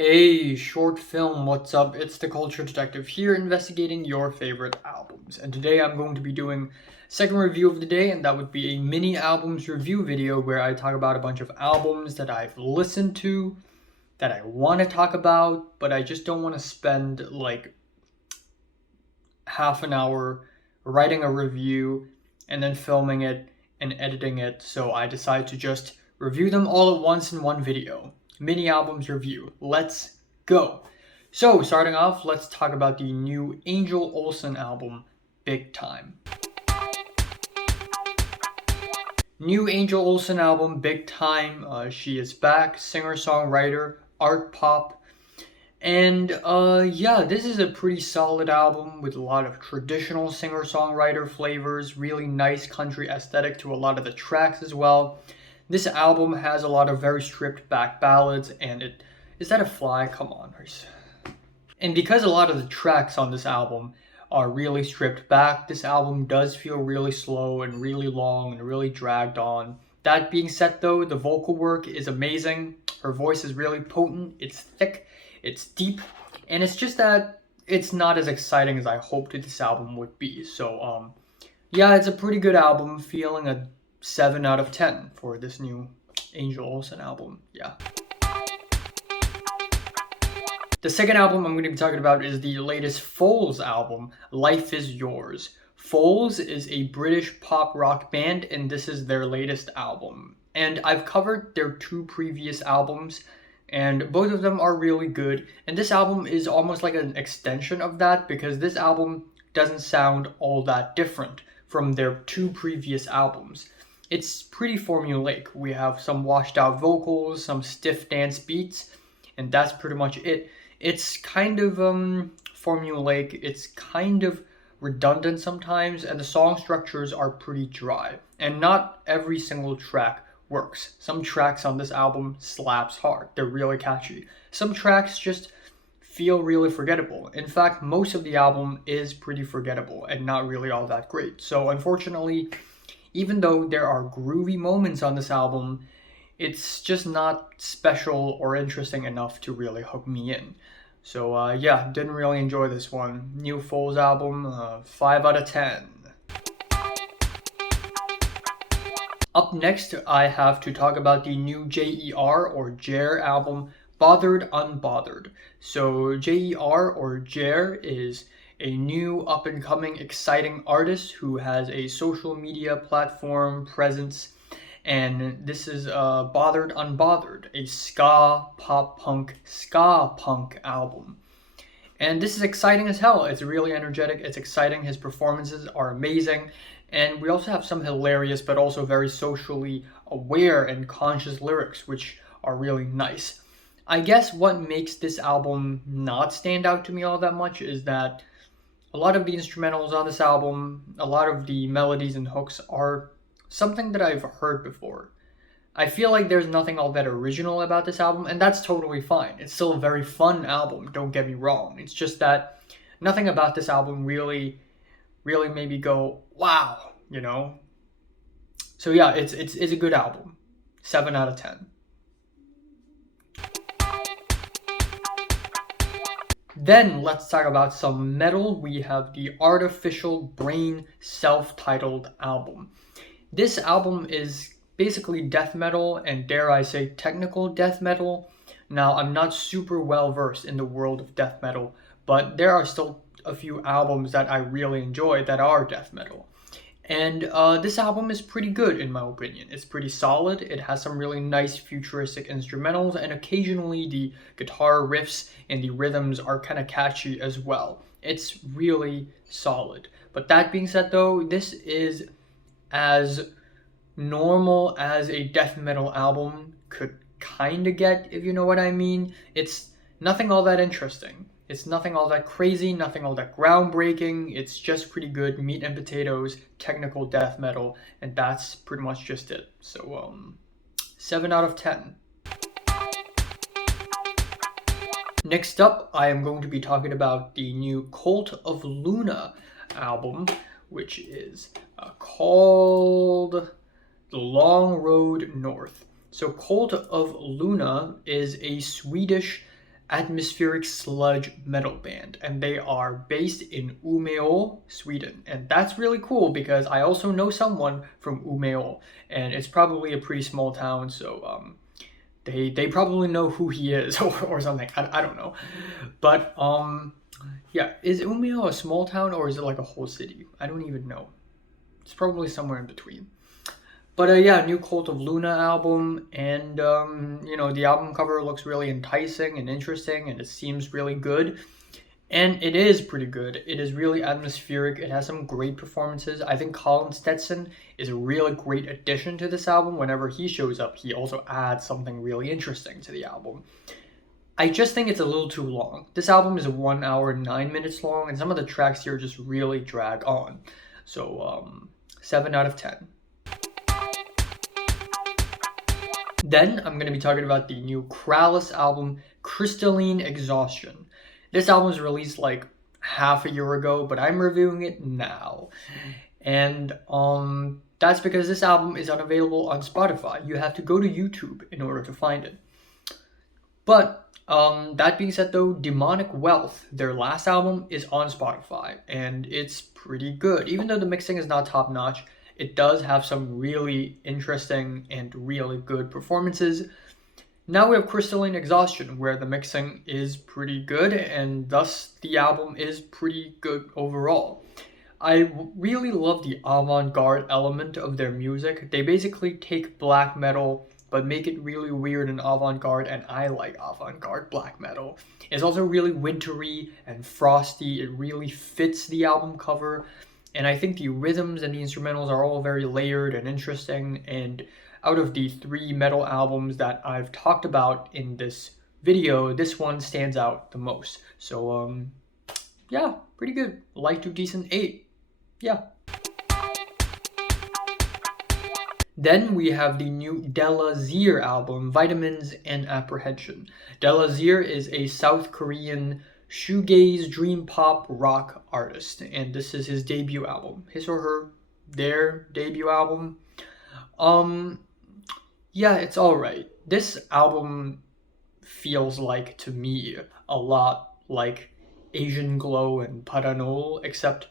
Hey, short film, what's up? It's the Culture Detective here investigating your favorite albums. And today I'm going to be doing second review of the day, and that would be a mini albums review video where I talk about a bunch of albums that I've listened to, that I want to talk about, but I just don't want to spend like half an hour writing a review and then filming it and editing it. So I decided to just review them all at once in one video. Mini albums review. Let's go. So starting off, let's talk about the new Angel Olsen album, Big Time. New Angel Olsen album, Big Time. She is back, singer-songwriter, art pop. And yeah, this is a pretty solid album with a lot of traditional singer-songwriter flavors, really nice country aesthetic to a lot of the tracks as well. This album has a lot of very stripped back ballads, and is that a fly? Come on. And because a lot of the tracks on this album are really stripped back, this album does feel really slow and really long and really dragged on. That being said though, the vocal work is amazing. Her voice is really potent, it's thick, it's deep, and it's just that it's not as exciting as I hoped this album would be. So yeah, it's a pretty good album, feeling a 7 out of 10 for this new Angel Olsen album. Yeah. The second album I'm going to be talking about is the latest Foals album, Life Is Yours. Foals is a British pop rock band, and this is their latest album. And I've covered their two previous albums, and both of them are really good. And this album is almost like an extension of that, because this album doesn't sound all that different from their two previous albums. It's pretty formulaic. We have some washed out vocals, some stiff dance beats, and that's pretty much it. It's kind of formulaic, it's kind of redundant sometimes, and the song structures are pretty dry. And not every single track works. Some tracks on this album slaps hard. They're really catchy. Some tracks just feel really forgettable. In fact, most of the album is pretty forgettable and not really all that great. So unfortunately, even though there are groovy moments on this album, it's just not special or interesting enough to really hook me in. So yeah, didn't really enjoy this one. New Foals album, 5 out of 10. Up next, I have to talk about the new JER or JER album, Bothered Unbothered. So JER or JER is a new up-and-coming exciting artist who has a social media platform presence, and this is Bothered Unbothered, a ska punk album. And this is exciting as hell. It's really energetic, it's exciting, his performances are amazing, and we also have some hilarious but also very socially aware and conscious lyrics, which are really nice. I guess what makes this album not stand out to me all that much is that a lot of the instrumentals on this album, a lot of the melodies and hooks are something that I've heard before. I feel like there's nothing all that original about this album, and that's totally fine. It's still a very fun album, don't get me wrong. It's just that nothing about this album really made me go, wow, you know? So yeah, it's a good album. 7 out of 10. Then let's talk about some metal. We have the Artificial Brain self-titled album. This album is basically death metal, and dare I say technical death metal. Now, I'm not super well versed in the world of death metal, but there are still a few albums that I really enjoy that are death metal. And this album is pretty good in my opinion. It's pretty solid, it has some really nice futuristic instrumentals, and occasionally the guitar riffs and the rhythms are kind of catchy as well. It's really solid. But that being said though, this is as normal as a death metal album could kind of get, if you know what I mean. It's nothing all that interesting. It's nothing all that crazy, nothing all that groundbreaking. It's just pretty good meat and potatoes, technical death metal, and that's pretty much just it. So 7 out of 10. Next up, I am going to be talking about the new Cult of Luna album, which is called The Long Road North. So Cult of Luna is a Swedish atmospheric sludge metal band, and they are based in Umeå, Sweden. And that's really cool because I also know someone from Umeå, and it's probably a pretty small town, so they probably know who he is or something. I don't know. But yeah, is Umeå a small town or is it like a whole city? I don't even know. It's probably somewhere in between. But yeah, new Cult of Luna album, and you know, the album cover looks really enticing and interesting, and it seems really good. And it is pretty good. It is really atmospheric. It has some great performances. I think Colin Stetson is a really great addition to this album. Whenever he shows up, he also adds something really interesting to the album. I just think it's a little too long. This album is 1 hour and 9 minutes long, and some of the tracks here just really drag on. So 7 out of 10. Then I'm going to be talking about the new Krallice album, Crystalline Exhaustion. This album was released like half a year ago, but I'm reviewing it now. And that's because this album is unavailable on Spotify. You have to go to YouTube in order to find it. But that being said though, Demonic Wealth, their last album, is on Spotify, and it's pretty good. Even though the mixing is not top notch, it does have some really interesting and really good performances. Now we have Crystalline Exhaustion, where the mixing is pretty good, and thus the album is pretty good overall. I really love the avant-garde element of their music. They basically take black metal, but make it really weird and avant-garde, and I like avant-garde black metal. It's also really wintry and frosty. It really fits the album cover. And I think the rhythms and the instrumentals are all very layered and interesting. And out of the 3 metal albums that I've talked about in this video, this one stands out the most. So, yeah, pretty good. Light to decent 8. Yeah. Then we have the new Della Zyr album, Vitamins and Apprehension. Della Zyr is a South Korean shoegaze dream pop rock artist, and this is his debut album, their debut album. Yeah, it's all right. This album feels like, to me, a lot like Asian Glow and Paranol, except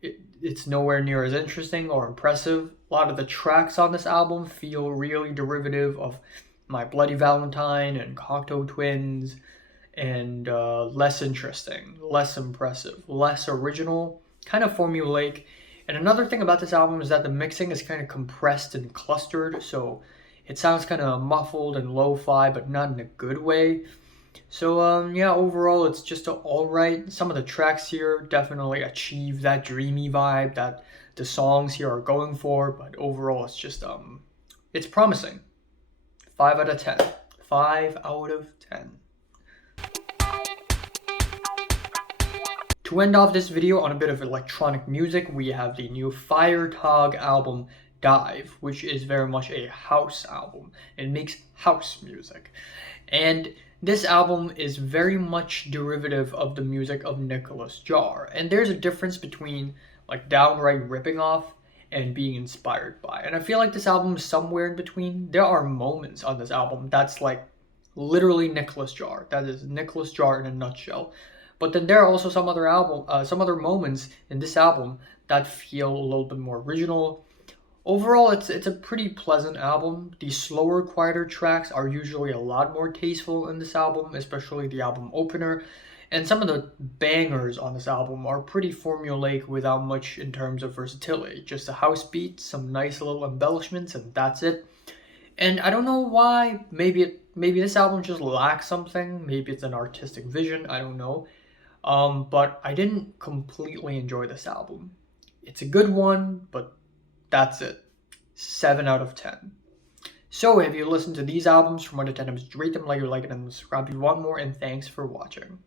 it's nowhere near as interesting or impressive. A lot of the tracks on this album feel really derivative of My Bloody Valentine and Cocteau Twins, and less interesting, less impressive, less original, kind of formulaic. And another thing about this album is that the mixing is kind of compressed and clustered, so it sounds kind of muffled and lo-fi, but not in a good way. So yeah, overall it's just alright. Some of the tracks here definitely achieve that dreamy vibe that the songs here are going for, but overall it's just it's promising. 5 out of 10. 5 out of 10. To end off this video on a bit of electronic music, we have the new Feiertag album, Dive, which is very much a house album. It makes house music. And this album is very much derivative of the music of Nicholas JER. And there's a difference between like downright ripping off and being inspired by. And I feel like this album is somewhere in between. There are moments on this album that's like literally Nicholas JER. That is Nicholas JER in a nutshell. But then there are also some other moments in this album that feel a little bit more original. Overall, it's a pretty pleasant album. The slower, quieter tracks are usually a lot more tasteful in this album, especially the album opener. And some of the bangers on this album are pretty formulaic without much in terms of versatility. Just a house beat, some nice little embellishments, and that's it. And I don't know why. Maybe this album just lacks something. Maybe it's an artistic vision. I don't know. But I didn't completely enjoy this album. It's a good one, but that's it. 7 out of 10. So if you listen to these albums from 1 to 10, just rate them, like, and subscribe if you want more, and thanks for watching.